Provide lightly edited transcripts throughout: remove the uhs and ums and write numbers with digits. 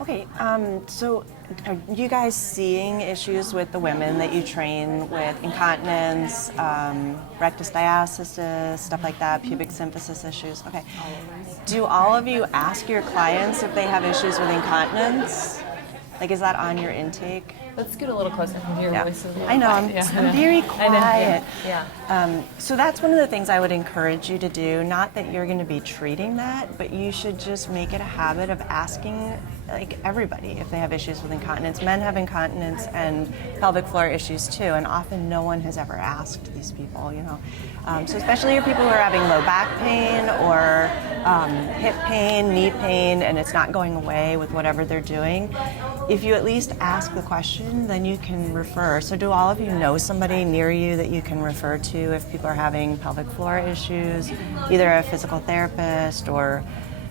Okay, so are you guys seeing issues with the women that you train with incontinence, rectus diastasis, stuff like that, pubic symphysis issues? Okay. Do all of you ask your clients if they have issues with incontinence? Like, is that on your intake? Let's get a little closer. I can hear your voice. I know, I'm very quiet. Yeah. So that's one of the things I would encourage you to do. Not that you're going to be treating that, but you should just make it a habit of asking like everybody if they have issues with incontinence. Men have incontinence and pelvic floor issues too, and often no one has ever asked these people, you know. So especially your people who are having low back pain or hip pain, knee pain, and it's not going away with whatever they're doing. If you at least ask the question, then you can refer. So do all of you know somebody near you that you can refer to if people are having pelvic floor issues, either a physical therapist or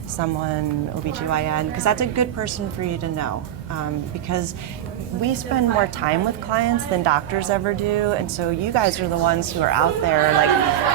someone, OBGYN, because that's a good person for you to know, because we spend more time with clients than doctors ever do, and so you guys are the ones who are out there like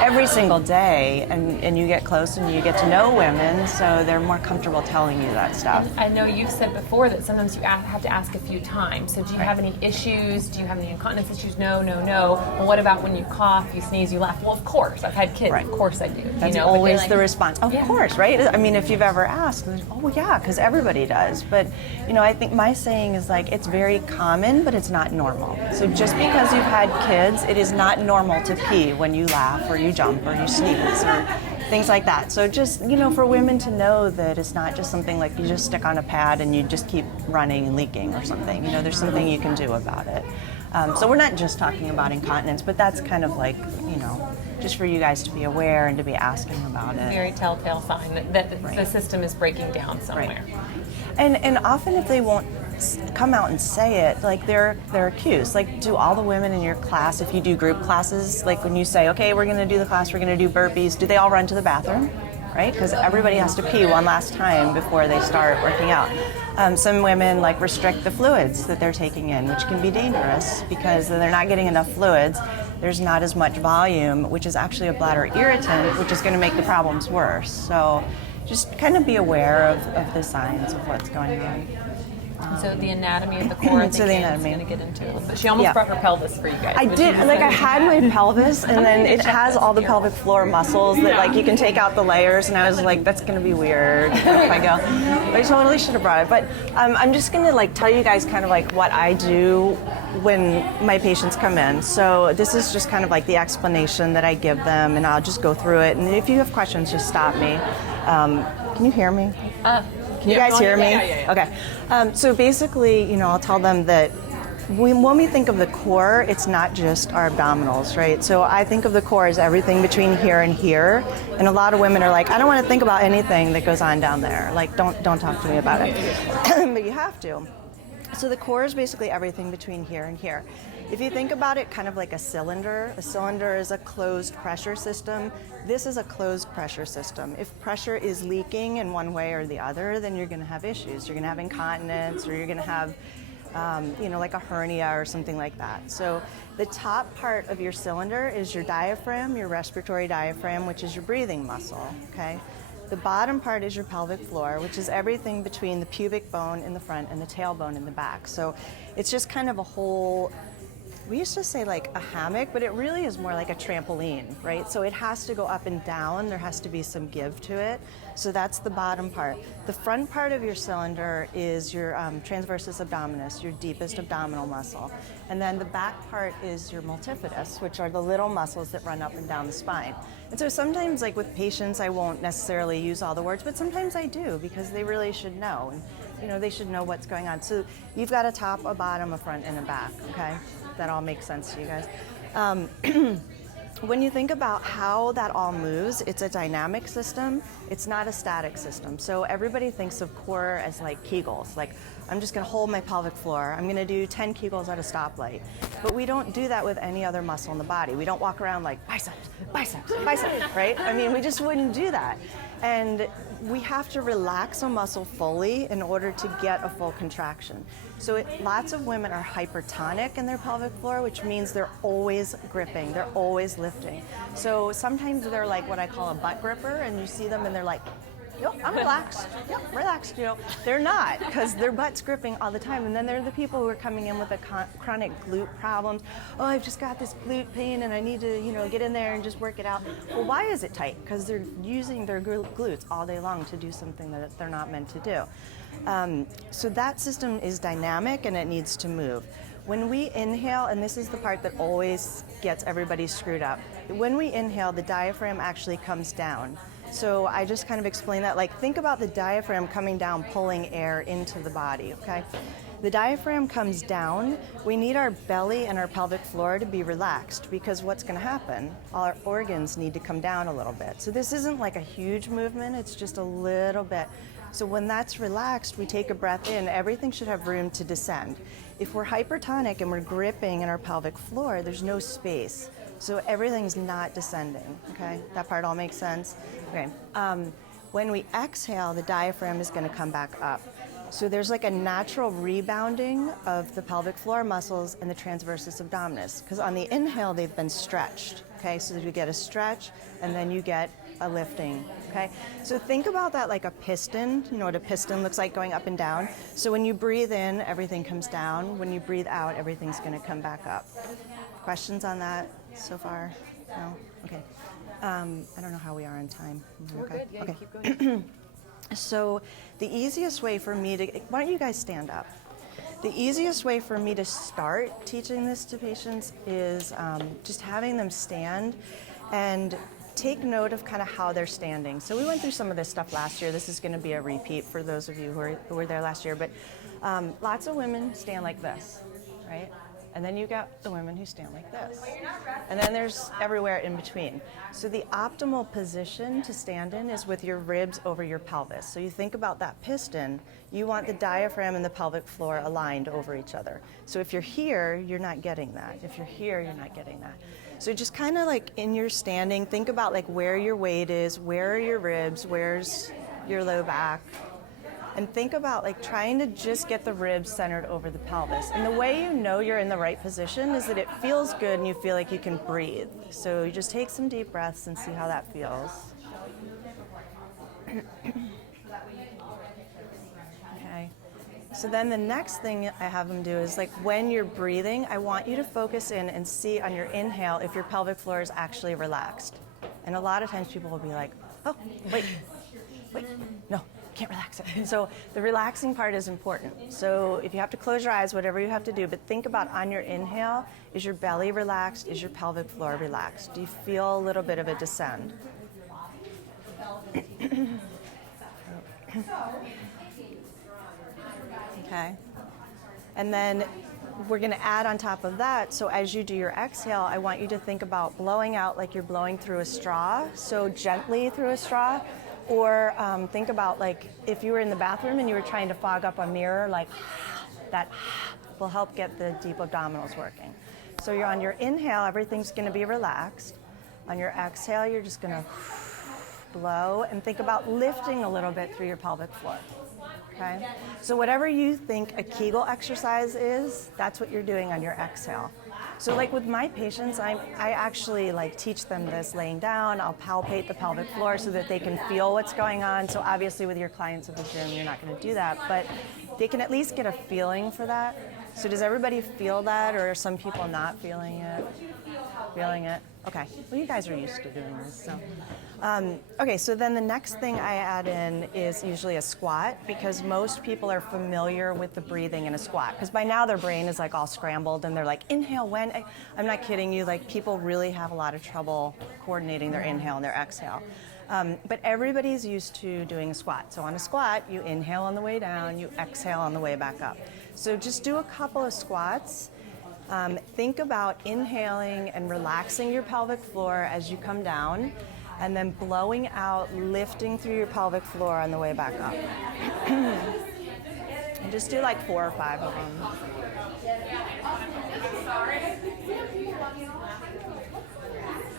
every single day, and you get close and you get to know women, so they're more comfortable telling you that stuff. And I know you've said before that sometimes you have to ask a few times. So do you have any issues? Do you have any incontinence issues? No, no, no. Well, what about when you cough, you sneeze, you laugh? Well, of course. I've had kids. Right. Of course I do. That's you know, always like, the response. Of course, right? I mean, if you've ever asked, oh yeah, because everybody does. But, you know, I think my saying is like, it's very common, but it's not normal. So just because you've had kids, it is not normal to pee when you laugh or you jump or you sneeze or things like that. So just, you know, for women to know that it's not just something like you just stick on a pad and you just keep running and leaking or something. You know, there's something you can do about it. So we're not just talking about incontinence, but that's kind of like, you know, just for you guys to be aware and to be asking about it. Very telltale sign that Right. the system is breaking down somewhere. Right. And often if they won't come out and say it, like they're accused. Like, do all the women in your class, if you do group classes, like when you say, okay, we're going to do the class, we're going to do burpees, do they all run to the bathroom? Right? Because everybody has to pee one last time before they start working out. Some women like restrict the fluids that they're taking in, which can be dangerous because they're not getting enough fluids. There's not as much volume, which is actually a bladder irritant, which is going to make the problems worse. So just kind of be aware of the signs of what's going on. So the anatomy of the core, I think So the Anne's anatomy. going to get into a little bit. She almost brought her pelvis for you guys. I but did, she was like I had my pelvis, and then it has all the pelvic floor muscles that like you can take out the layers, and I was like, that's gonna be weird if I go. But I totally should have brought it. But I'm just gonna like tell you guys kind of like what I do when my patients come in. So this is just kind of like the explanation that I give them, and I'll just go through it. And if you have questions, just stop me. Can you hear me? Can you guys hear me? Yeah. Okay. So basically, you know, I'll tell them that when we think of the core, it's not just our abdominals, right? So I think of the core as everything between here and here. And a lot of women are like, I don't want to think about anything that goes on down there. Like, don't talk to me about it. But you have to. So the core is basically everything between here and here. If you think about it kind of like a cylinder is a closed pressure system. This is a closed pressure system. If pressure is leaking in one way or the other, then you're going to have issues. You're going to have incontinence, or you're going to have, you know, like a hernia or something like that. So the top part of your cylinder is your diaphragm, your respiratory diaphragm, which is your breathing muscle, okay? The bottom part is your pelvic floor, which is everything between the pubic bone in the front and the tailbone in the back. So it's just kind of a whole, we used to say like a hammock, but it really is more like a trampoline, right? So it has to go up and down. There has to be some give to it. So that's the bottom part. The front part of your cylinder is your transversus abdominis, your deepest abdominal muscle. And then the back part is your multifidus, which are the little muscles that run up and down the spine. And so sometimes, like with patients, I won't necessarily use all the words, but sometimes I do, because they really should know. And, you know, they should know what's going on. So you've got a top, a bottom, a front, and a back, okay? That all makes sense to you guys. When you think about how that all moves, it's a dynamic system. It's not a static system. So everybody thinks of core as like Kegels. Like, I'm just going to hold my pelvic floor. I'm going to do 10 Kegels at a stoplight. But we don't do that with any other muscle in the body. We don't walk around like biceps, biceps, biceps, right? I mean, we just wouldn't do that. And we have to relax a muscle fully in order to get a full contraction. So lots of women are hypertonic in their pelvic floor, which means they're always gripping, they're always lifting. So sometimes they're like what I call a butt gripper, and you see them and they're like, Yep, I'm relaxed. Yep, relaxed. You know, they're not because their butt's gripping all the time. And then there are the people who are coming in with a chronic glute problems. Oh, I've just got this glute pain and I need to, you know, get in there and just work it out. Well, why is it tight? Because they're using their glutes all day long to do something that they're not meant to do. So that system is dynamic and it needs to move. When we inhale, and this is the part that always gets everybody screwed up, when we inhale, the diaphragm actually comes down. So I just kind of explain that, like think about the diaphragm coming down, pulling air into the body, okay? The diaphragm comes down, we need our belly and our pelvic floor to be relaxed because what's gonna happen? All our organs need to come down a little bit. So this isn't like a huge movement, it's just a little bit. So when that's relaxed, we take a breath in, everything should have room to descend. If we're hypertonic and we're gripping in our pelvic floor, there's no space. So everything's not descending, okay? That part all makes sense? Okay. When we exhale, the diaphragm is gonna come back up. So there's like a natural rebounding of the pelvic floor muscles and the transversus abdominis, because on the inhale, they've been stretched, okay? So you get a stretch and then you get a lifting, okay? So think about that like a piston. You know what a piston looks like going up and down? So when you breathe in, everything comes down. When you breathe out, everything's gonna come back up. Questions on that so far? No? Okay. I don't know how we are on time. We're okay. good, yeah, Okay. keep going. So the easiest way for me to, why don't you guys stand up? The easiest way for me to start teaching this to patients is just having them stand and take note of kind of how they're standing. So we went through some of this stuff last year. This is going to be a repeat for those of you who were there last year. But lots of women stand like this, right? And then you got the women who stand like this. And then there's everywhere in between. So the optimal position to stand in is with your ribs over your pelvis. So you think about that piston, you want the diaphragm and the pelvic floor aligned over each other. So if you're here, you're not getting that. If you're here, you're not getting that. So just kind of like in your standing, think about like where your weight is, where are your ribs, where's your low back, and think about like trying to just get the ribs centered over the pelvis. And the way you know you're in the right position is that it feels good and you feel like you can breathe. So you just take some deep breaths and see how that feels. Okay. So then the next thing I have them do is like when you're breathing, I want you to focus in and see on your inhale if your pelvic floor is actually relaxed. And a lot of times people will be like, oh, wait, no. Can't relax it. So the relaxing part is important. So if you have to close your eyes, whatever you have to do, but think about on your inhale, is your belly relaxed? Is your pelvic floor relaxed? Do you feel a little bit of a descend? Okay. And then we're going to add on top of that, so as you do your exhale, I want you to think about blowing out like you're blowing through a straw, so gently through a straw. Or think about like if you were in the bathroom and you were trying to fog up a mirror, like that will help get the deep abdominals working. So you're on your inhale, everything's going to be relaxed. On your exhale, you're just going to blow and think about lifting a little bit through your pelvic floor. Okay? So whatever you think a Kegel exercise is, that's what you're doing on your exhale. So like with my patients, I actually like teach them this laying down. I'll palpate the pelvic floor so that they can feel what's going on. So obviously with your clients at the gym, you're not going to do that, but they can at least get a feeling for that. So does everybody feel that, or are some people not feeling it? Feeling it? Okay. Well, you guys are used to doing this. So, okay. So then the next thing I add in is usually a squat, because most people are familiar with the breathing in a squat. Because by now their brain is like all scrambled and they're like, inhale when? I'm not kidding you. Like people really have a lot of trouble coordinating their inhale and their exhale. But everybody's used to doing a squat. So on a squat, you inhale on the way down, you exhale on the way back up. So just do a couple of squats. Think about inhaling and relaxing your pelvic floor as you come down, and then blowing out, lifting through your pelvic floor on the way back up. And just do like 4 or 5 of them.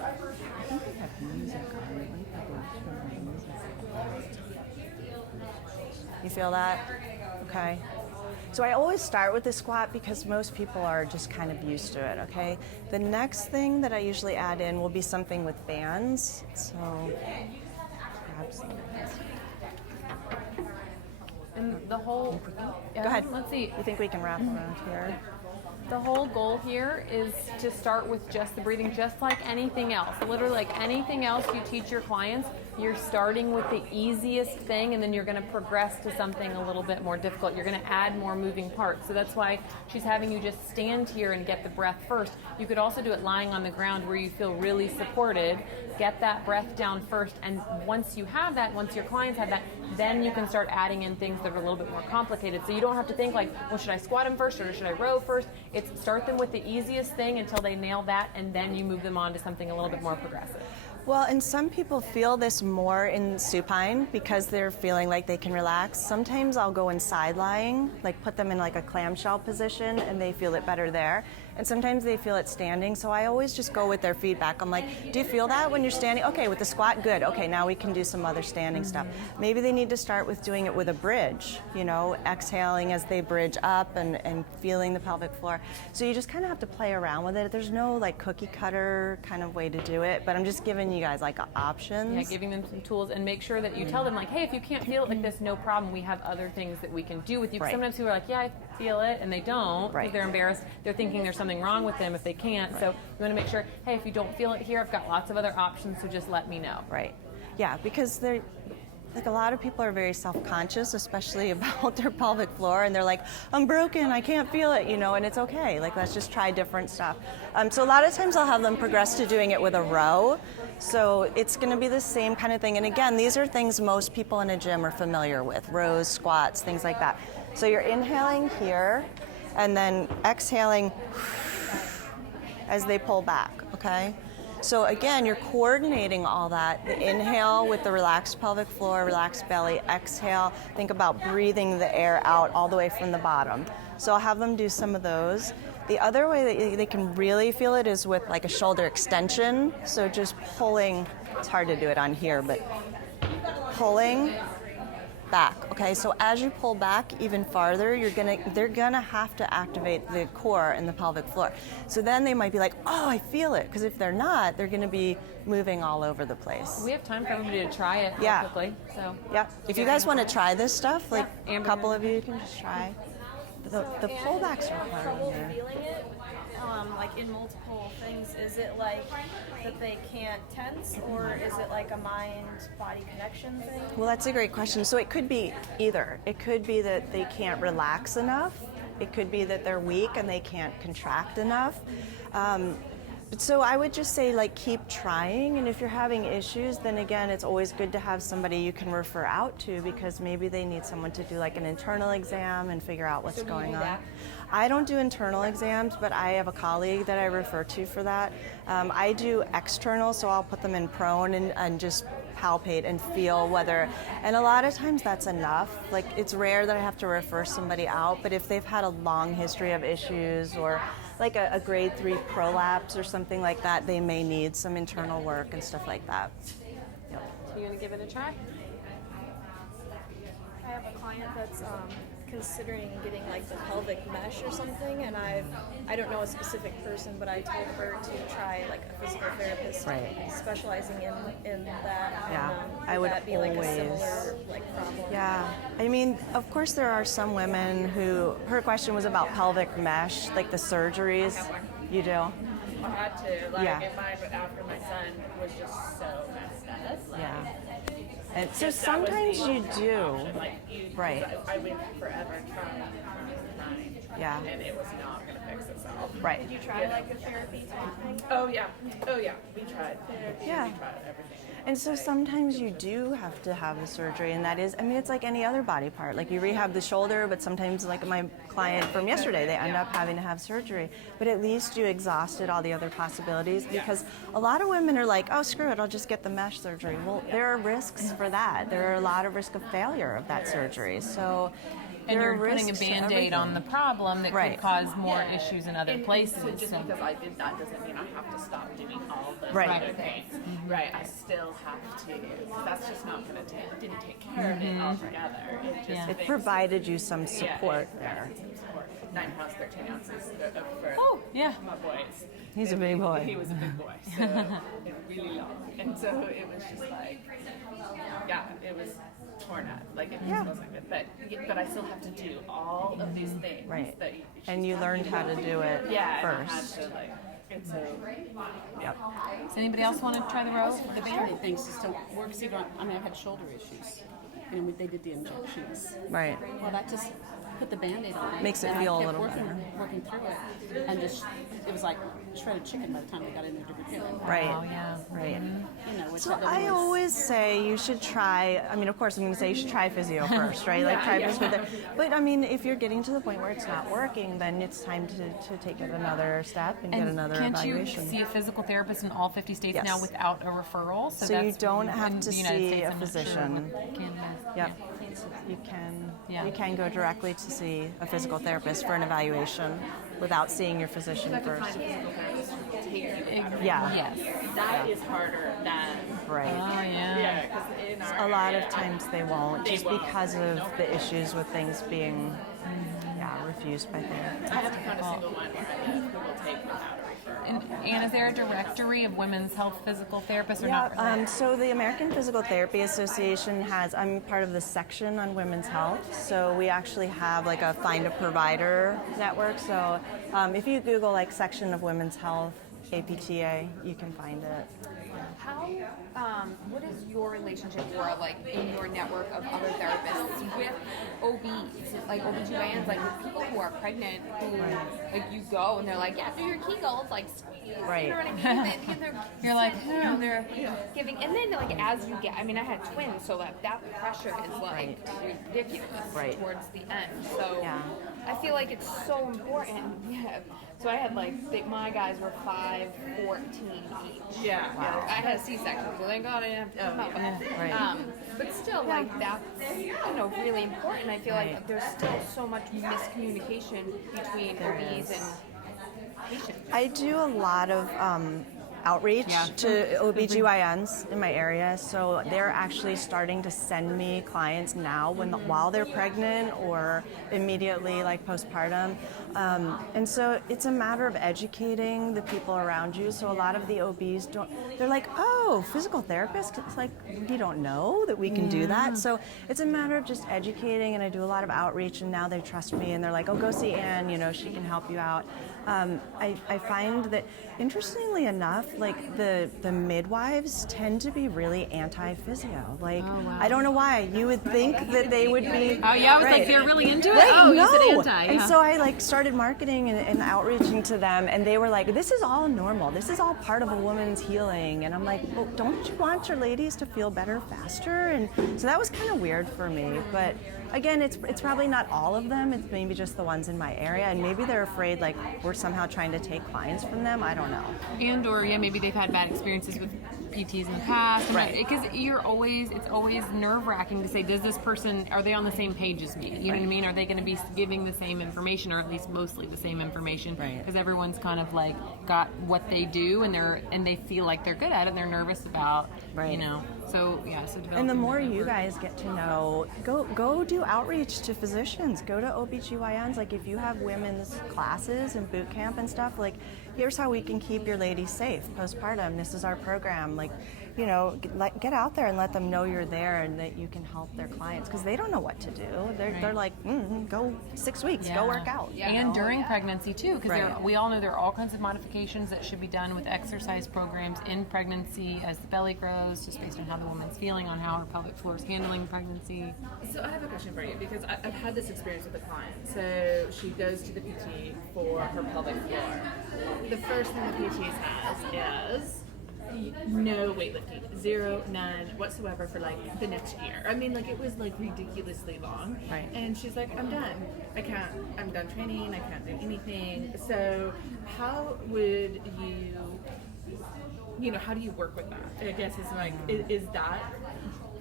I think we have music on. You feel that? Okay. So I always start with the squat because most people are just kind of used to it, okay? The next thing that I usually add in will be something with bands. So grab And the whole, Go ahead. Let's see. You think we can wrap around here? The whole goal here is to start with just the breathing, just like anything else. Literally, like anything else you teach your clients, you're starting with the easiest thing, and then you're going to progress to something a little bit more difficult. You're going to add more moving parts. So that's why she's having you just stand here and get the breath first. You could also do it lying on the ground where you feel really supported. Get that breath down first, and once you have that, once your clients have that, then you can start adding in things that are a little bit more complicated. So you don't have to think like, well, should I squat them first or should I row first? It's start them with the easiest thing until they nail that, and then you move them on to something a little bit more progressive. Well, and some people feel this more in supine because they're feeling like they can relax. Sometimes I'll go in side lying, like put them in like a clamshell position, and they feel it better there. And sometimes they feel it standing, so I always just go with their feedback. I'm like, do you feel that when you're standing? Okay, with the squat, good. Okay, now we can do some other standing stuff. Maybe they need to start with doing it with a bridge, you know, exhaling as they bridge up and feeling the pelvic floor. So you just kind of have to play around with it. There's no like cookie cutter kind of way to do it, but I'm just giving you guys like options. Yeah, giving them some tools, and make sure that you tell them like, hey, if you can't feel it like this, no problem. We have other things that we can do with you. Right. Sometimes people are like, yeah, I feel it, and they don't. Right. They're embarrassed. They're thinking there's something wrong with them if they can't. Right. So you want to make sure, hey, if you don't feel it here, I've got lots of other options, so just let me know. Right. Yeah, because they're like a lot of people are very self-conscious, especially about their pelvic floor, and they're like, I'm broken, I can't feel it, you know, and it's okay. Like, let's just try different stuff. So a lot of times I'll have them progress to doing it with a row. So it's going to be the same kind of thing. And again, these are things most people in a gym are familiar with, rows, squats, things like that. So you're inhaling here, and then exhaling as they pull back, okay? So again, you're coordinating all that. The inhale with the relaxed pelvic floor, relaxed belly, exhale. Think about breathing the air out all the way from the bottom. So I'll have them do some of those. The other way that they can really feel it is with like a shoulder extension. So just pulling, it's hard to do it on here, but pulling back. Okay, so as you pull back even farther, they're gonna have to activate the core and the pelvic floor. So then they might be like, oh, I feel it, because if they're not, they're gonna be moving all over the place. We have time for everybody to try it real quickly. So yeah, if you guys want to try this stuff, like a couple of you can just try. The pullbacks are hard trouble here. feeling it, like in multiple things. Is it like that they can't tense, or is it like a mind-body connection thing? Well, that's a great question. So it could be either. It could be that they can't relax enough. It could be that they're weak and they can't contract enough. So I would just say, like, keep trying, and if you're having issues, then again, it's always good to have somebody you can refer out to, because maybe they need someone to do like an internal exam and figure out what's going on. I don't do internal exams, but I have a colleague that I refer to for that. I do external, so I'll put them in prone and just palpate and feel whether, and a lot of times that's enough. Like, it's rare that I have to refer somebody out, but if they've had a long history of issues or like a grade 3 prolapse or something like that, they may need some internal work and stuff like that. Yep. So you want to give it a try? I have a client that's considering getting like the pelvic mesh or something, and I don't know a specific person, but I told her to try like a physical therapist specializing in that. Yeah, and, I would that be like always. a similar like problem? Yeah, I mean, of course there are some women who, her question was about pelvic mesh, like the surgeries. You do? I had to, like, Yeah. after my son was just so messed up. Like, Yeah. And so that was sometimes the you only do. option. Like, Right. I went forever trying, Yeah. and it was not going to fix itself. Right. Did you try like a therapy type thing? Oh yeah, we tried therapy, Yeah. we tried everything. And so sometimes you do have to have the surgery, and that is, I mean, it's like any other body part. Like, you rehab the shoulder, but sometimes, like my client from yesterday, they end up having to have surgery. But at least you exhausted all the other possibilities, because a lot of women are like, oh, screw it, I'll just get the mesh surgery. Well, there are risks for that. There are a lot of risk of failure of that surgery. So And there you're are putting a risks to Band-Aid on the everything. problem that Right. could cause more issues in other And places. So just So- because I did that doesn't mean I have to stop doing all those Right. other things. Right, I still have to. That's just not going to didn't take care of it altogether. It just Yeah. It fixed- provided you some support yeah, there. some support. 9 pounds 13 ounces for Oh, yeah. my boys. He's a big boy. He was a big boy, so and really long, and so it was just like, yeah, or not. Like if it wasn't good, but I still have to do all of these things. Right. That And you learned how to do it first. And I had to it's so. Yep. Does anybody else want to try the row? The Band-Aid things just don't work. So you don't, I mean, I've had shoulder issues, and they did the injections. Right. Well, that just put the Band-Aid on. Makes it and feel I a kept little working, better. working through it, and just it was like shredded chicken by the time we got in there to repair it. Right. Oh, yeah. Right. You know, which So doesn't I always- always say you should try, I mean, of course, I'm going to say you should try physio first, right? Like try physio. But I mean, if you're getting to the point where it's not working, then it's time to take it another step and get another can't evaluation. you see a physical therapist in all 50 states Yes. now without a referral? So you that's- don't have in to the United see States, a I'm not sure physician. what Canada is. Yep. You can Yeah. you can go directly to see a physical therapist for an evaluation without seeing your physician first. Yeah. Yes. That is harder than. Right. Oh, yeah. Because in our A lot area, of times they won't, just because of the issues with things being refused by therapists. I haven't found a single one where I know who will take without a referral. And is there a directory of women's health physical therapists or Yeah, not? so the American Physical Therapy Association I'm part of the section on women's health, so we actually have like a find a provider network. So if you Google like section of women's health, APTA, you can find it. How, what is your relationship or like in your network of other therapists with OBs, like OBGYNs, like with people who are pregnant, who like you go and they're like, yeah, do your Kegels, like squeeze, Right. you know what I mean? You're like, you know, they're giving, and then like as you get, I mean, I had twins, so that pressure is like ridiculous towards the end. So Yeah. I feel like it's so important. Yeah. So I had like my guys were 5'14" each. Yeah. I had a C-section, so thank God I didn't have to come out. Right. But still, like that's really important. I feel like there's still so much miscommunication between OBs and patients. I do a lot of outreach to OBGYNs in my area, so they're actually starting to send me clients now while they're pregnant or immediately like postpartum. And so it's a matter of educating the people around you. So a lot of the OBs they're like, oh, physical therapist? It's like, you don't know that we can do that. So it's a matter of just educating, and I do a lot of outreach, and now they trust me and they're like, oh, go see Ann, she can help you out. I find that, interestingly enough, like the midwives tend to be really anti-physio. Like, I don't know why. You would think that they would be. Oh, yeah, I was like, right. they're really into it? Right, Oh, you no. said anti. And yeah. so I like started marketing and outreaching to them, and they were like, this is all normal. This is all part of a woman's healing. And I'm like, well, don't you want your ladies to feel better faster? And so that was kind of weird for me. But again, it's probably not all of them. It's maybe just the ones in my area, and maybe they're afraid like we're somehow trying to take clients from them. I don't know. And or maybe they've had bad experiences with PTs in the past. Right. Because it's always nerve-wracking to say, does this person, are they on the same page as me? You know what I mean? Are they going to be giving the same information, or at least mostly the same information? Right. Because everyone's kind of like got what they do, and they feel like they're good at it, and they're nervous about, Right. So yeah. So And the developing more that you network. guys get to know, go do outreach to physicians. Go to OBGYNs. Like if you have women's classes and boot camp and stuff, like here's how we can keep your ladies safe postpartum. This is our program. Like, get out there and let them know you're there and that you can help their clients, because they don't know what to do. They're like, go 6 weeks, go work out. And during pregnancy too, because Right. we all know there are all kinds of modifications that should be done with exercise programs in pregnancy as the belly grows, just based on how the woman's feeling, on how her pelvic floor is handling pregnancy. So I have a question for you, because I've had this experience with a client. So she goes to the PT for her pelvic floor. The first thing the PT has is no weightlifting, zero, none whatsoever for like the next year. I mean, like it was like ridiculously long. Right. And she's like, I'm done. I'm done training. I can't do anything. So how would how do you work with that? I guess is like, is that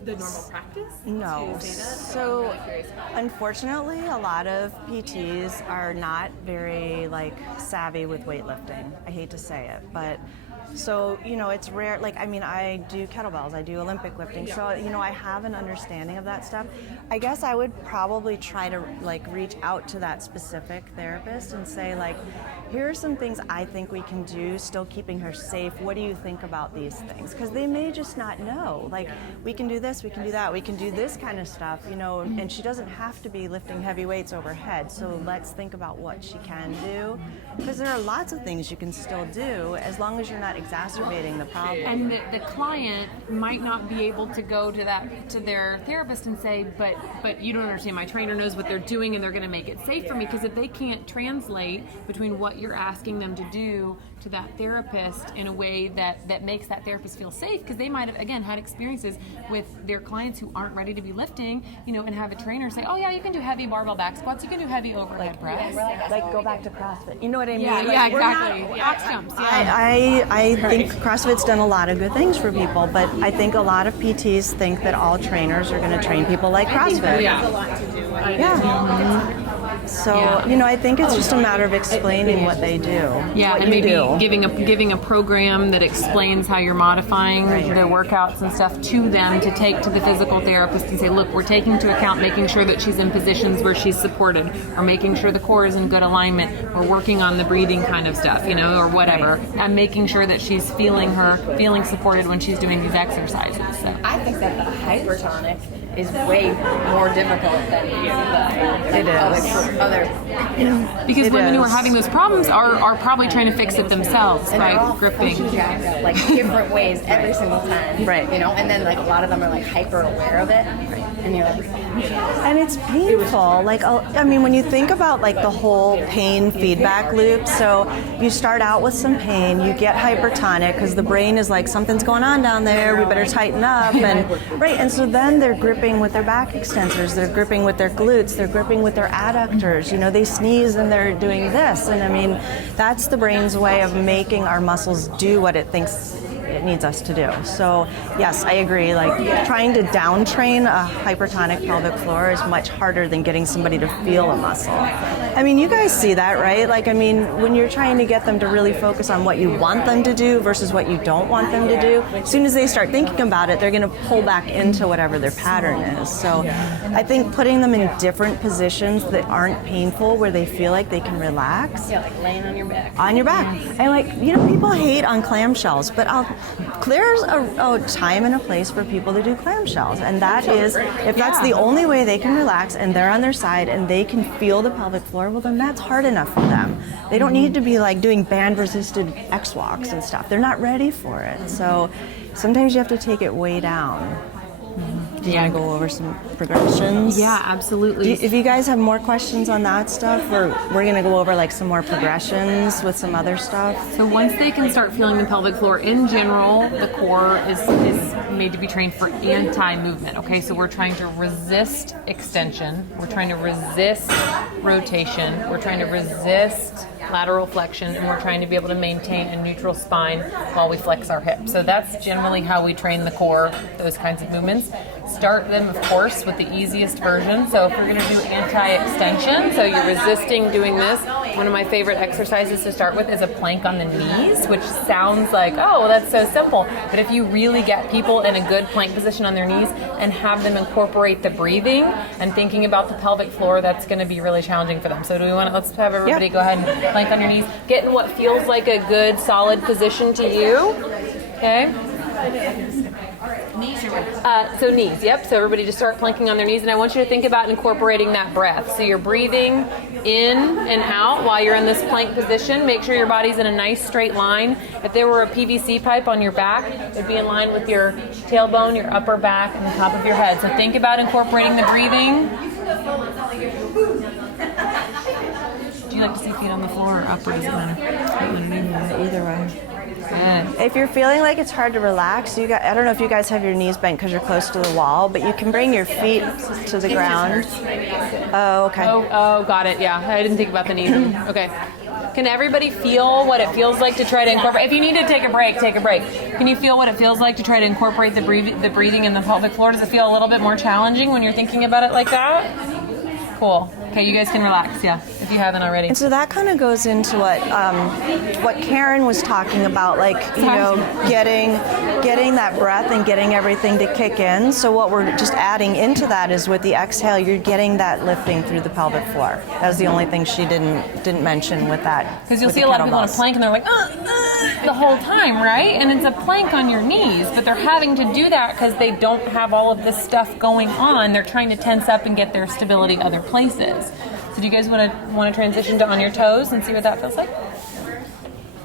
the normal practice? No. To say that? I'm So really curious about that. unfortunately, a lot of PTs are not very savvy with weightlifting. I hate to say it, but so it's rare. Like, I mean, I do kettlebells, I do Olympic lifting, so I have an understanding of that stuff. I guess I would probably try to reach out to that specific therapist and say here are some things I think we can do, still keeping her safe. What do you think about these things? Because they may just not know. Like, we can do this, we can do that, we can do this kind of stuff, you know, and she doesn't have to be lifting heavy weights overhead. So let's think about what she can do. Because there are lots of things you can still do as long as you're not exacerbating the problem. And the client might not be able to go to their therapist and say, but you don't understand, my trainer knows what they're doing and they're going to make it safe for me. Because if they can't translate between what you're asking them to do to that therapist in a way that makes that therapist feel safe, because they might have, again, had experiences with their clients who aren't ready to be lifting, you know, and have a trainer say, oh yeah, you can do heavy barbell back squats, you can do heavy overhead press. Like go back to CrossFit. You know what I mean? Yeah, Like, yeah, exactly. Box jumps. Yeah. I think CrossFit's done a lot of good things for people, but I think a lot of PTs think that all trainers are going to train people like CrossFit. Yeah. So, you know, I think it's just a matter of explaining what they do. Yeah, what and maybe do. giving a program that explains how you're modifying their workouts and stuff to them to take to the physical therapist and say, look, we're taking into account making sure that she's in positions where she's supported, or making sure the core is in good alignment, or working on the breathing kind of stuff, you know, or whatever, and making sure that she's feeling supported when she's doing these exercises. So. I think that the hypertonic is way more difficult than other because women who are having those problems are probably trying to fix it themselves by gripping. Like different ways every single time. Right. You know, and then like a lot of them are like hyper aware of it. And you're like, and it's painful. Like, I mean, when you think about like the whole pain feedback loop, so you start out with some pain, you get hypertonic because the brain is like, something's going on down there, we better tighten up, and so then they're gripping with their back extensors, they're gripping with their glutes, they're gripping with their adductors, you know, they sneeze and they're doing this, and I mean, that's the brain's way of making our muscles do what it thinks it needs us to do. So yes, I agree, like trying to down train a hypertonic pelvic floor is much harder than getting somebody to feel a muscle. I mean, you guys see that, right? Like, I mean, when you're trying to get them to really focus on what you want them to do versus what you don't want them to do, as soon as they start thinking about it, they're going to pull back into whatever their pattern is. So I think putting them in different positions that aren't painful, where they feel like they can relax. yeah, like laying on your back. On your back. And like, you know, people hate on clamshells, but there's a time and a place for people to do clamshells. And that is, if that's the only way they can relax and they're on their side and they can feel the pelvic floor, well then that's hard enough for them. They don't need to be like doing band resisted X-walks and stuff. They're not ready for it. So sometimes you have to take it way down. Do you want to go over some progressions? Yeah, absolutely. If you guys have more questions on that stuff, we're going to go over like some more progressions with some other stuff. So once they can start feeling the pelvic floor, in general, the core is made to be trained for anti-movement. Okay, so we're trying to resist extension, we're trying to resist rotation, we're trying to resist lateral flexion, and we're trying to be able to maintain a neutral spine while we flex our hips. So that's generally how we train the core, those kinds of movements. Start them, of course, with the easiest version. So if we're going to do anti-extension, so you're resisting doing this, one of my favorite exercises to start with is a plank on the knees, which sounds like, oh, well, that's so simple. But if you really get people in a good plank position on their knees and have them incorporate the breathing and thinking about the pelvic floor, that's going to be really challenging for them. So do we want to, let's have everybody go ahead and plank on your knees. Get in what feels like a good, solid position to you. Okay? Knees are So knees, yep. So everybody just start planking on their knees, and I want you to think about incorporating that breath. So you're breathing in and out while you're in this plank position. Make sure your body's in a nice straight line. If there were a PVC pipe on your back, it would be in line with your tailbone, your upper back, and the top of your head. So think about incorporating the breathing. Do you like to see feet on the floor or up, or does it matter? Either way. If you're feeling like it's hard to relax, I don't know if you guys have your knees bent because you're close to the wall, but you can bring your feet to the ground. Oh, okay. Oh, got it. Yeah, I didn't think about the knees. Okay. Can everybody feel what it feels like to try to incorporate? If you need to take a break, take a break. Can you feel what it feels like to try to incorporate the breathing in the pelvic floor? Does it feel a little bit more challenging when you're thinking about it like that? Cool. Okay, you guys can relax. Yeah. if you haven't already. And so that kind of goes into what Karen was talking about, like, you know, getting that breath and getting everything to kick in. So what we're just adding into that is with the exhale, you're getting that lifting through the pelvic floor. That was the only thing she didn't mention with that. Because you'll see a lot of people on a plank and they're like, the whole time, right? And it's a plank on your knees, but they're having to do that because they don't have all of this stuff going on. They're trying to tense up and get their stability other places. So do you guys want to transition to on your toes and see what that feels like?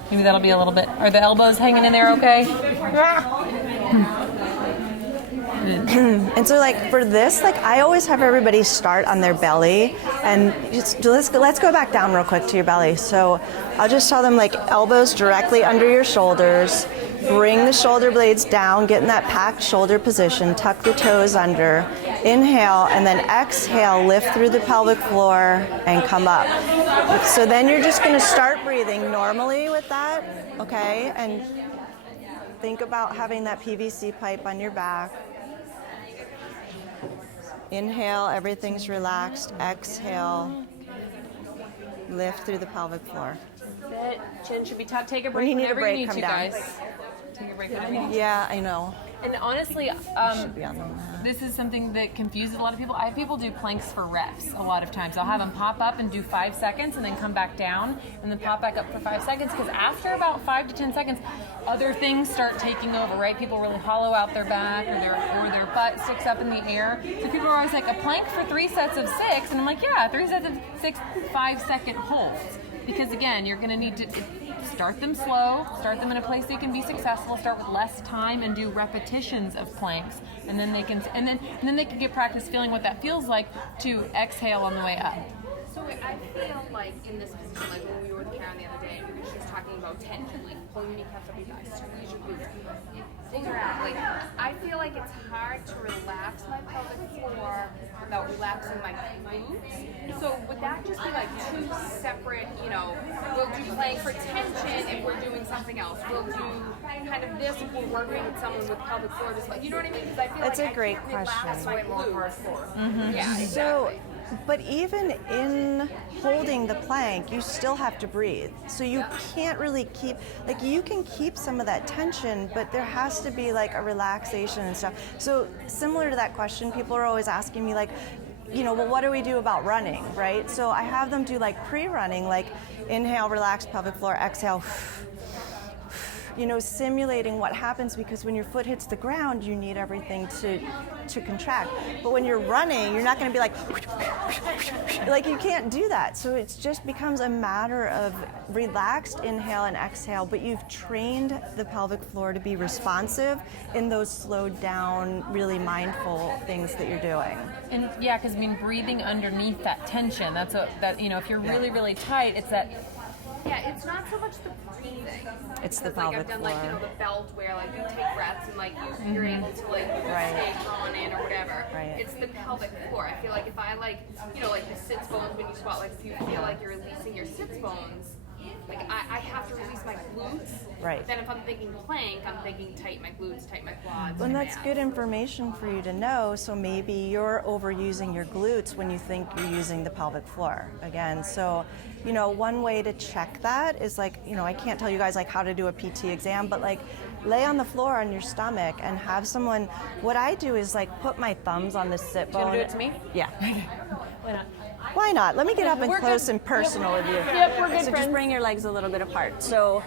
Maybe that'll be a little bit. Are the elbows hanging in there okay? And so, like, for this, like, I always have everybody start on their belly, and let's go back down real quick to your belly. So I'll just tell them, like, elbows directly under your shoulders, bring the shoulder blades down, get in that packed shoulder position, tuck the toes under, inhale, and then exhale, lift through the pelvic floor and come up. So then you're just going to start breathing normally with that, okay? And think about having that PVC pipe on your back. Inhale, everything's relaxed. Exhale, lift through the pelvic floor. Sit. Chin should be tucked. Take a break When you need a whenever break, you need come to, down. guys. Take a break whenever you need to. Yeah, I know. And honestly, Should be on the mat. this is something that confuses a lot of people. I have people do planks for reps a lot of times. I'll have them pop up and do 5 seconds and then come back down and then pop back up for 5 seconds, because after about 5 to 10 seconds, other things start taking over, right? People really hollow out their back or their butt sticks up in the air. So people are always like, a plank for 3 sets of 6. And I'm like, yeah, 3 sets of 6, 5-second holds. Because again, you're going to need to start them slow, start them in a place they can be successful, start with less time and do repetitions of planks, and then they can get practice feeling what that feels like to exhale on the way up. So I feel like in this position, like when we were with Karen the other day, she was talking about tension, like pulling your kneecaps up your thighs, squeeze your glutes, figure out. Like I feel like it's hard to relax my pelvic floor without relaxing my glutes. So would that just be like 2 separate? You know, we'll do plank for tension if we're doing something else. We'll do kind of this if we're working with someone with pelvic floor, just like, you know what I mean? Because I feel That's like a great I can't relax question. my glutes. Yeah, exactly. So, but even in holding the plank, you still have to breathe. So you can't really keep, like, you can keep some of that tension, but there has to be like a relaxation and stuff. So similar to that question, people are always asking me, like, you know, well, what do we do about running, right? So I have them do like pre-running, like inhale, relax pelvic floor, exhale, you know, simulating what happens, because when your foot hits the ground, you need everything to contract. But when you're running, you're not going to be like you can't do that. So it just becomes a matter of relaxed inhale and exhale, but you've trained the pelvic floor to be responsive in those slowed down, really mindful things that you're doing. And yeah, because I mean, breathing underneath that tension, that you know, if you're really, really tight, it's that. Yeah, it's not so much the breathing. It's the Because, like, pelvic I've done floor. like, you know, the belt where like you take breaths and like you're able to like stay drawn in or whatever. Right. It's the pelvic floor. I feel like if I like, you know, like the sits bones when you squat, like if you feel like you're releasing your sits bones, like I have to release my glutes. Right. But then if I'm thinking plank, I'm thinking tight my glutes, tight my quads. Well, tight my that's abs. good information for you to know. So maybe you're overusing your glutes when you think you're using the pelvic floor again. So, you know, one way to check that is, like, you know, I can't tell you guys like how to do a PT exam, but like lay on the floor on your stomach and have someone. What I do is like put my thumbs on the sit bone. You want to do it to me? Yeah. Why not? Why not? Let me get up and We're close good. and personal with you. Yep, we're good So friends. just bring your legs a little bit apart. So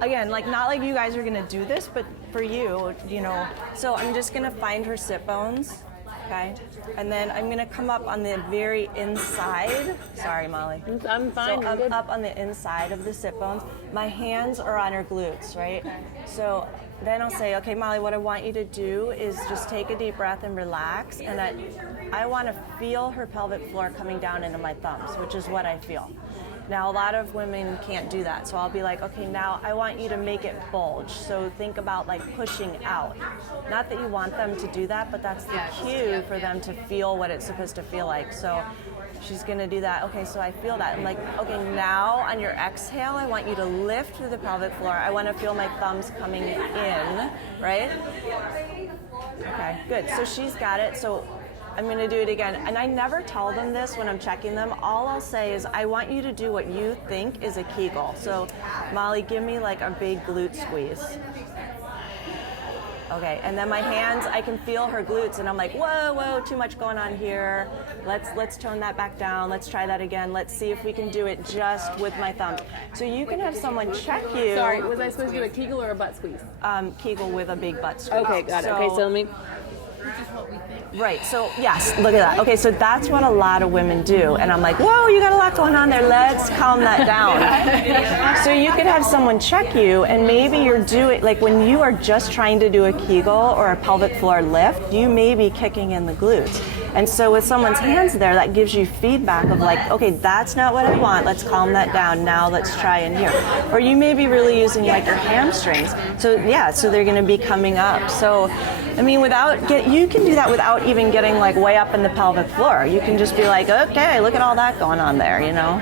again, like, not like you guys are gonna do this, but for you, you know. So I'm just gonna find her sit bones, okay? And then I'm gonna come up on the very inside. Sorry, Molly. I'm fine. So I'm up on the inside of the sit bones. My hands are on her glutes, right? So then I'll say, okay, Molly, what I want you to do is just take a deep breath and relax. And I want to feel her pelvic floor coming down into my thumbs, which is what I feel. Now, a lot of women can't do that. So I'll be like, okay, now I want you to make it bulge. So think about like pushing out. Not that you want them to do that, but that's the cue for them to feel what it's supposed to feel like. So she's gonna do that. Okay, so I feel that. I'm like, okay, now on your exhale, I want you to lift through the pelvic floor. I want to feel my thumbs coming in, right? Okay, good. So she's got it. So I'm going to do it again. And I never tell them this when I'm checking them. All I'll say is, I want you to do what you think is a Kegel. So, Molly, give me like a big glute squeeze. Okay, and then my hands, I can feel her glutes, and I'm like, whoa, too much going on here. Let's tone that back down. Let's try that again. Let's see if we can do it just with my thumbs. So you can have someone check you. Sorry, was I supposed to do a Kegel or a butt squeeze? Kegel with a big butt squeeze. Okay, got it. Okay, so let me. Right, so yes, look at that. Okay, so that's what a lot of women do. And I'm like, whoa, you got a lot going on there. Let's calm that down. So you could have someone check you, and maybe you're doing, like when you are just trying to do a Kegel or a pelvic floor lift, you may be kicking in the glutes. And so with someone's hands there, that gives you feedback of like, okay, that's not what I want. Let's calm that down. Now let's try in here. Or you may be really using like your hamstrings. So yeah, so they're going to be coming up. So, I mean, you can do that without even getting like way up in the pelvic floor. You can just be like, okay, look at all that going on there, you know?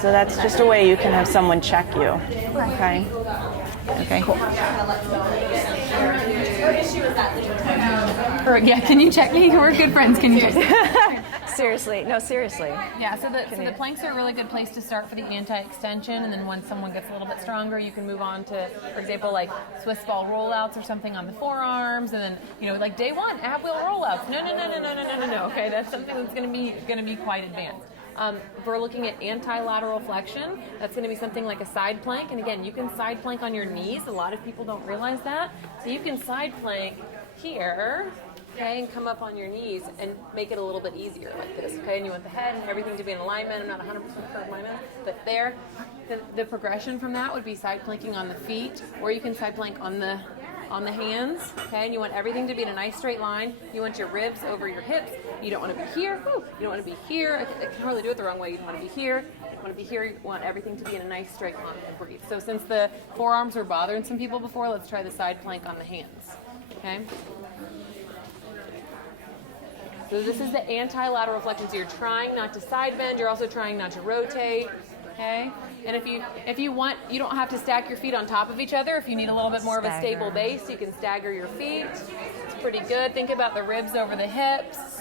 So that's just a way you can have someone check you. Okay. Okay, cool. Yeah, can you check me? We're good friends. Can you check me? Seriously. No, seriously. Yeah, so the planks are a really good place to start for the anti-extension, and then once someone gets a little bit stronger, you can move on to, for example, like Swiss ball rollouts or something on the forearms, and then, you know, like day one, ab wheel rollouts. No. Okay, that's something that's going to be quite advanced. If we're looking at anti-lateral flexion, that's going to be something like a side plank, and again, you can side plank on your knees. A lot of people don't realize that. So you can side plank here, okay, and come up on your knees and make it a little bit easier like this, okay? And you want the head and everything to be in alignment. I'm not 100% sure of alignment, but there. The progression from that would be side planking on the feet, or you can side plank on the hands, okay? And you want everything to be in a nice straight line. You want your ribs over your hips. You don't want to be here. Woo. You don't want to be here. I can hardly do it the wrong way. You don't want to be here. You don't want to be here. You want everything to be in a nice straight line and breathe. So since the forearms were bothering some people before, let's try the side plank on the hands, okay? So this is the anti-lateral flexion. So you're trying not to side bend. You're also trying not to rotate. Okay. And if you want, you don't have to stack your feet on top of each other. If you need a little bit more of a stable base, you can stagger your feet. It's pretty good. Think about the ribs over the hips.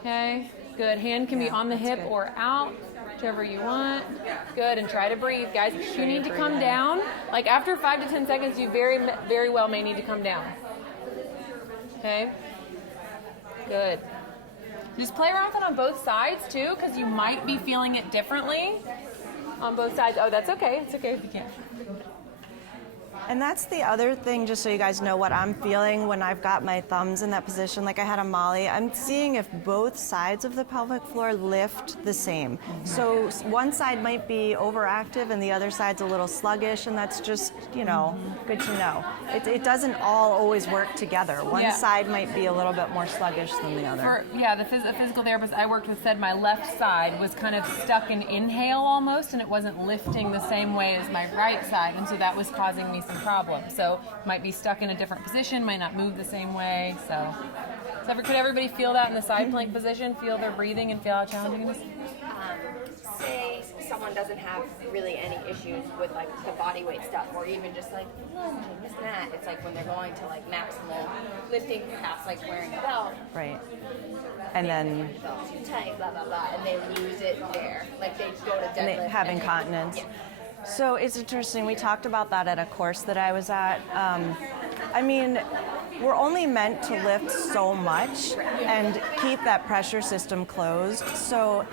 Okay. Good. Hand can be on the hip or out, whichever you want. Good. And try to breathe, guys. You need to come down. Like after 5 to 10 seconds, you very well may need to come down. Okay. Good. Just play around with it on both sides too, because you might be feeling it differently on both sides. Oh, that's okay. It's okay if you can't. And that's the other thing, just so you guys know what I'm feeling when I've got my thumbs in that position, like I had a Molly. I'm seeing if both sides of the pelvic floor lift the same. So one side might be overactive and the other side's a little sluggish, and that's just, you know, good to know. It doesn't all always work together. One side might be a little bit more sluggish than the other. The physical therapist I worked with said my left side was kind of stuck in inhale almost, and it wasn't lifting the same way as my right side, and so that was causing me some problems. So might be stuck in a different position, might not move the same way. So could everybody feel that in the side plank position? Feel their breathing and feel how challenging it is? Say someone doesn't have really any issues with like the body weight stuff, or even just like lunging, this and that. It's like when they're going to like maximal lifting, perhaps like wearing a belt. Right. And then the belt's too tight, blah blah blah, and they lose it there. Like they go to deadlift. And they have incontinence. So it's interesting. We talked about that at a course that I was at. I mean, we're only meant to lift so much and keep that pressure system closed. So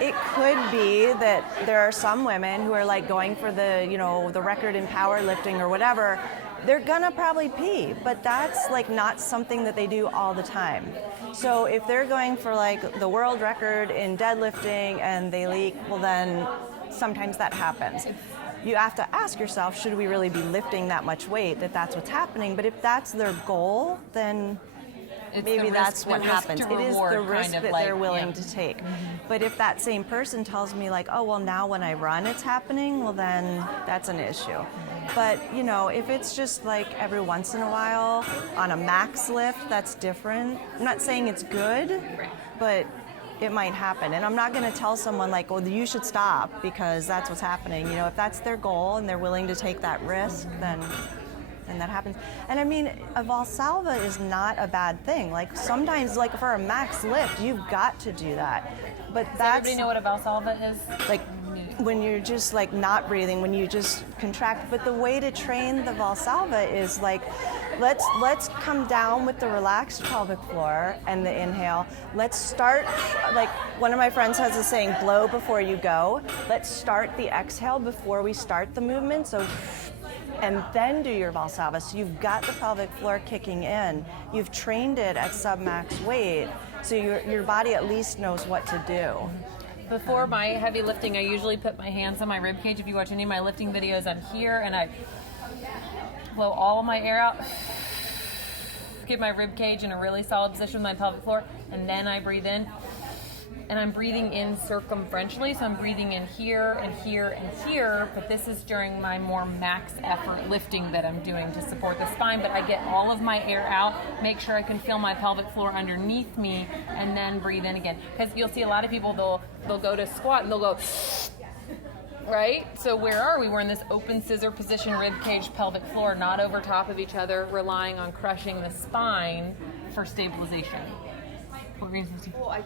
it could be that there are some women who are like going for the record in powerlifting or whatever. They're gonna probably pee, but that's like not something that they do all the time. So if they're going for like the world record in deadlifting and they leak, well then sometimes that happens. You have to ask yourself, should we really be lifting that much weight that's what's happening? But if that's their goal, then maybe that's what happens. It is the risk that they're willing to take. But if that same person tells me like, oh, well, now when I run it's happening, well, then that's an issue. But, you know, if it's just like every once in a while on a max lift, that's different. I'm not saying it's good, but it might happen. And I'm not going to tell someone like, well, you should stop because that's what's happening. You know, if that's their goal and they're willing to take that risk, then and that happens. And I mean, a Valsalva is not a bad thing. Like sometimes, like for a max lift, you've got to do that. But that's, everybody know what a Valsalva is? like when you're just like not breathing, when you just contract. But the way to train the Valsalva is like, let's come down with the relaxed pelvic floor and the inhale. Let's start, like one of my friends has a saying, blow before you go. Let's start the exhale before we start the movement. So, and then do your Valsalva. So you've got the pelvic floor kicking in. You've trained it at sub-max weight. So your body at least knows what to do. Before my heavy lifting, I usually put my hands on my rib cage. If you watch any of my lifting videos, I'm here and I blow all of my air out, get my rib cage in a really solid position with my pelvic floor, and then I breathe in. And I'm breathing in circumferentially, so I'm breathing in here and here and here, but this is during my more max effort lifting that I'm doing to support the spine, but I get all of my air out, make sure I can feel my pelvic floor underneath me, and then breathe in again. Because you'll see a lot of people, they'll go to squat and they'll go, right? So where are we? We're in this open scissor position, rib cage, pelvic floor, not over top of each other, relying on crushing the spine for stabilization. Well,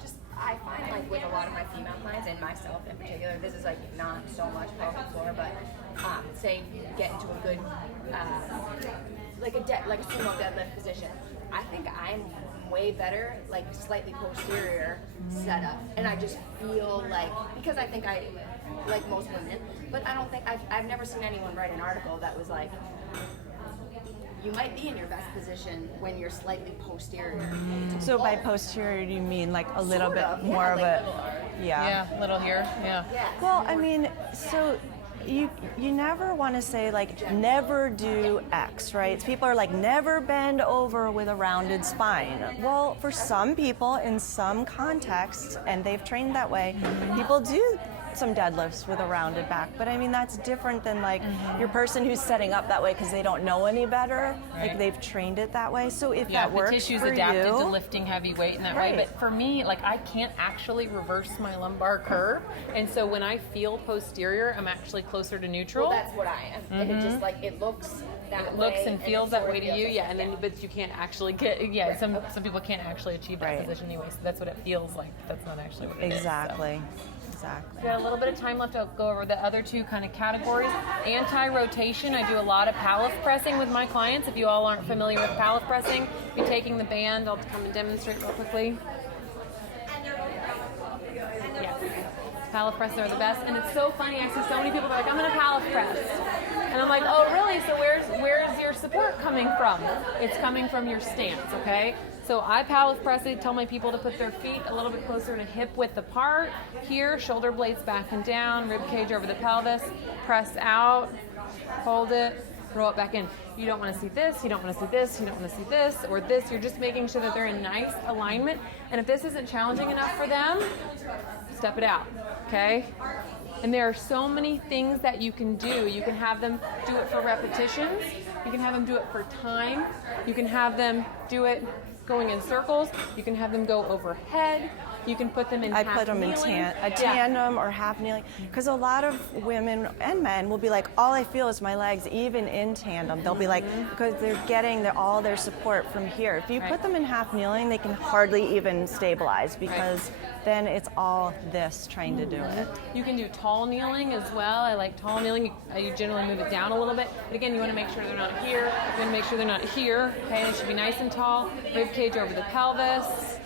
I find like with a lot of my female clients and myself in particular, this is like not so much pelvic floor, but say get into a good like a sumo deadlift position. I think I'm way better like slightly posterior setup, and I just feel like, because I think I like most women, but I don't think I've never seen anyone write an article that was like, you might be in your best position when you're slightly posterior. So by posterior, do you mean like a little Sort bit of, more yeah, of like a, yeah. Yeah, little here, yeah. Well, I mean, so you never want to say like never do X, right? People are like never bend over with a rounded spine. Well, for some people in some contexts, and they've trained that way, people do some deadlifts with a rounded back, but I mean that's different than like your person who's setting up that way because they don't know any better, like they've trained it that way. So if that works the tissue's for adapted you, to lifting heavy weight in that way. But for me, like I can't actually reverse my lumbar curve, and so when I feel posterior, I'm actually closer to neutral. Well, that's what I am. And it just like it looks that It way. looks and feels that way to you, like, yeah. And then, but you can't actually get. Some people can't actually achieve that Right. position anyway. So that's what it feels like. That's not actually what it is. exactly. We got a little bit of time left to go over the other two kind of categories. Anti-rotation, I do a lot of palif pressing with my clients. If you all aren't familiar with palif pressing, be taking the band. I'll come and demonstrate real quickly. Yes. Palif presses are the best. And it's so funny, I see so many people that are like, I'm going to palif press. And I'm like, oh really? So where's your support coming from? It's coming from your stance, okay? So I palif press, I tell my people to put their feet a little bit closer to hip width apart. Here, shoulder blades back and down, rib cage over the pelvis, press out, hold it, roll it back in. You don't want to see this, you don't want to see this, you don't want to see this, or this. You're just making sure that they're in nice alignment. And if this isn't challenging enough for them, step it out, okay? And there are so many things that you can do. You can have them do it for repetitions. You can have them do it for time. You can have them do it going in circles. You can have them go overhead. You can put them in I half put them in kneeling. tandem or half kneeling, because a lot of women and men will be like, all I feel is my legs, even in tandem. They'll be like, because they're getting all their support from here. If you put them in half kneeling, they can hardly even stabilize, because then it's all this trying to do it. You can do tall kneeling as well. I like tall kneeling. You generally move it down a little bit. But again, you want to make sure they're not here. You want to make sure they're not here. Okay, it should be nice and tall. Rib cage over the pelvis.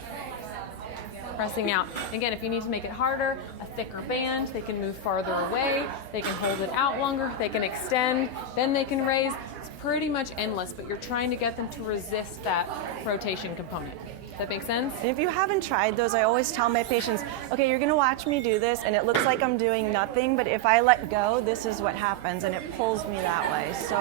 Pressing out. Again, if you need to make it harder, a thicker band, they can move farther away, they can hold it out longer, they can extend, then they can raise. It's pretty much endless, but you're trying to get them to resist that rotation component. Does that make sense? And if you haven't tried those, I always tell my patients, okay, you're going to watch me do this, and it looks like I'm doing nothing, but if I let go, this is what happens, and it pulls me that way. So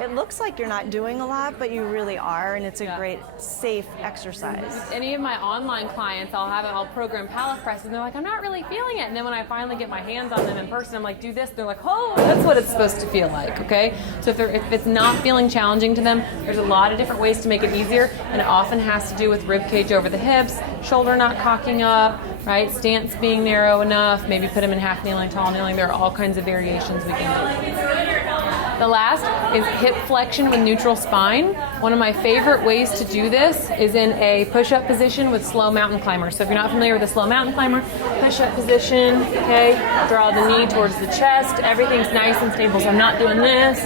it looks like you're not doing a lot, but you really are, and it's a great, safe exercise. Any of my online clients, I'll program palif press, and they're like, I'm not really feeling it. And then when I finally get my hands on them in person, I'm like, do this. They're like, oh, that's what it's supposed to feel like, okay? So if it's not feeling challenging to them, there's a lot of different ways to make it easier, and it often has to do with rib cage over the hips, shoulder not cocking up, right? Stance being narrow enough, maybe put them in half kneeling, tall kneeling. There are all kinds of variations we can do. The last is hip flexion with neutral spine. One of my favorite ways to do this is in a push-up position with slow mountain climber. So if you're not familiar with a slow mountain climber, push-up position, okay, draw the knee towards the chest. Everything's nice and stable, so I'm not doing this,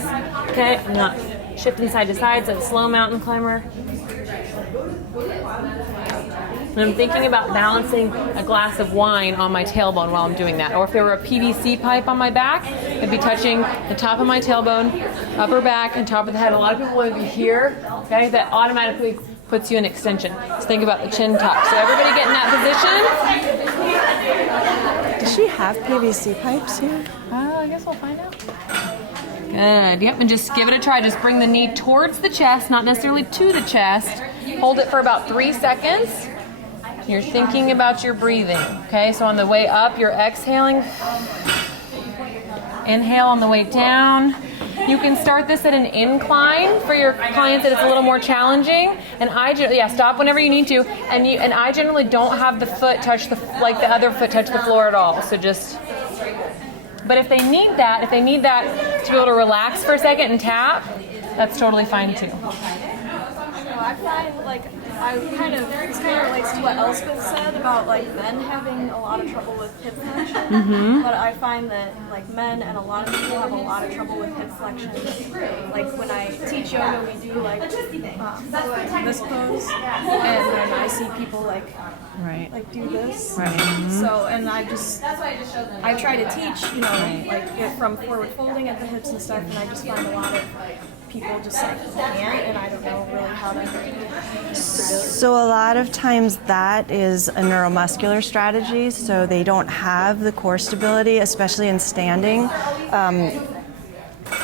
okay? I'm not shifting side to side, so it's slow mountain climber. And I'm thinking about balancing a glass of wine on my tailbone while I'm doing that. Or if there were a PVC pipe on my back, I'd be touching the top of my tailbone, upper back, and top of the head. A lot of people want to be here, okay? That automatically puts you in extension. So think about the chin tuck. So everybody get in that position. Does she have PVC pipes here? I guess we'll find out. Good. Yep, and just give it a try. Just bring the knee towards the chest, not necessarily to the chest. Hold it for about 3 seconds. You're thinking about your breathing, okay? So on the way up, you're exhaling. Inhale on the way down. You can start this at an incline for your clients that it's a little more challenging. And stop whenever you need to. And I generally don't have the foot touch the other foot touch the floor at all. So just. But if they need that to be able to relax for a second and tap, that's totally fine too. I find this kind of relates to what Elspeth said about men having a lot of trouble with hip flexion. But I find that men and a lot of people have a lot of trouble with hip flexion. Like when I teach yoga, we do this pose, and then I see people do this. Right. So and I try to teach from forward folding at the hips and stuff, and I just find a lot of people just can't, and I don't know really how to. So a lot of times that is a neuromuscular strategy, so they don't have the core stability, especially in standing.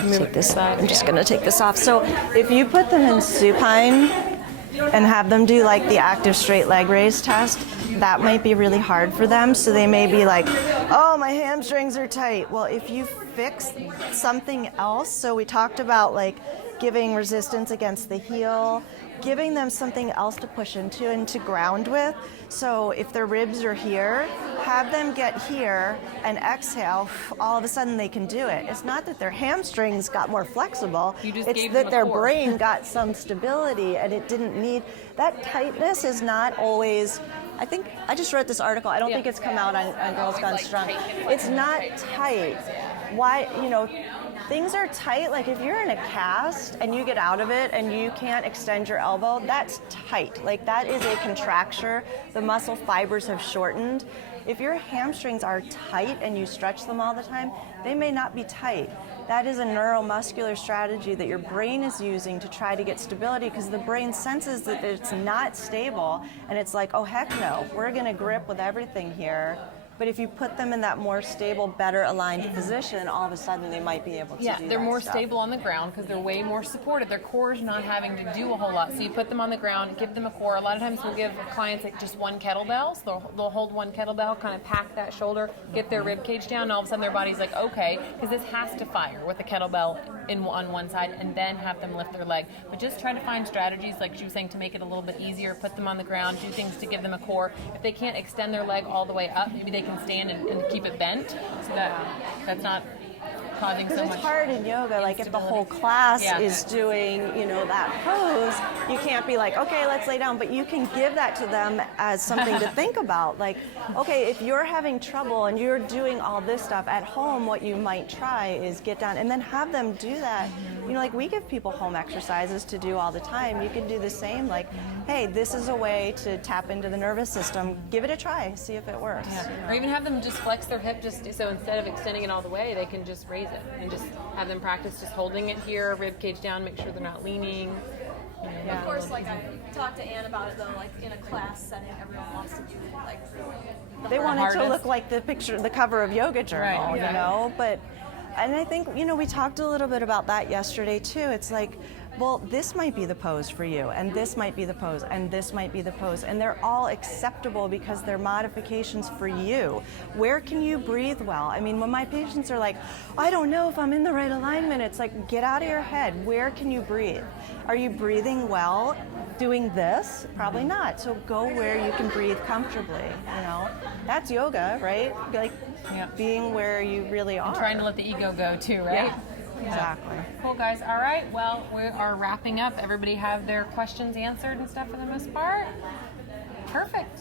Take this. I'm just going to take this off. So if you put them in supine and have them do the active straight leg raise test, that might be really hard for them. So they may be like, oh, my hamstrings are tight. Well, if you fix something else, so we talked about giving resistance against the heel, giving them something else to push into and to ground with. So if their ribs are here, have them get here and exhale. All of a sudden they can do it. It's not that their hamstrings got more flexible. It's that their brain got some stability, and it didn't need that tightness. Is not always. I think I just wrote this article. I don't think it's come out on Girls Gone Strong. It's not tight. Why, things are tight. Like if you're in a cast and you get out of it and you can't extend your elbow, that's tight. That is a contracture. The muscle fibers have shortened. If your hamstrings are tight and you stretch them all the time, they may not be tight. That is a neuromuscular strategy that your brain is using to try to get stability, because the brain senses that it's not stable, and it's like, oh heck no, we're going to grip with everything here. But if you put them in that more stable, better aligned position, all of a sudden they might be able to do that. Yeah, they're more stable on the ground because they're way more supported. Their core is not having to do a whole lot. So you put them on the ground, give them a core. A lot of times we'll give clients just one kettlebell. So they'll hold one kettlebell, kind of pack that shoulder, get their rib cage down, and all of a sudden their body's like, okay, because this has to fire with the kettlebell on one side, and then have them lift their leg. But just try to find strategies, like she was saying, to make it a little bit easier. Put them on the ground, do things to give them a core. If they can't extend their leg all the way up, maybe they can stand and keep it bent, so that's not causing so much. Because it's hard in yoga, if the whole class is doing, that pose, you can't be like, okay, let's lay down, but you can give that to them as something to think about. Okay, if you're having trouble and you're doing all this stuff at home, what you might try is get down and then have them do that. We give people home exercises to do all the time. You can do the same, hey, this is a way to tap into the nervous system. Give it a try, see if it works. Yeah. Or even have them just flex their hip, so instead of extending it all the way, they can just raise it, and just have them practice just holding it here, rib cage down, make sure they're not leaning. Of course, I talked to Ann about it though. In a class setting, everyone wants to do they want it to look like the cover of Yoga Journal, But, and I think we talked a little bit about that yesterday too. It's well, this might be the pose for you, and this might be the pose, and this might be the pose, and they're all acceptable because they're modifications for you. Where can you breathe well? I mean, when my patients are like, I don't know if I'm in the right alignment, it's like, get out of your head. Where can you breathe? Are you breathing well doing this? Probably not. So go where you can breathe comfortably, That's yoga, right? Being where you really are. And trying to let the ego go too, right? Exactly. Cool, guys. All right. Well, we are wrapping up. Everybody have their questions answered and stuff for the most part? Perfect.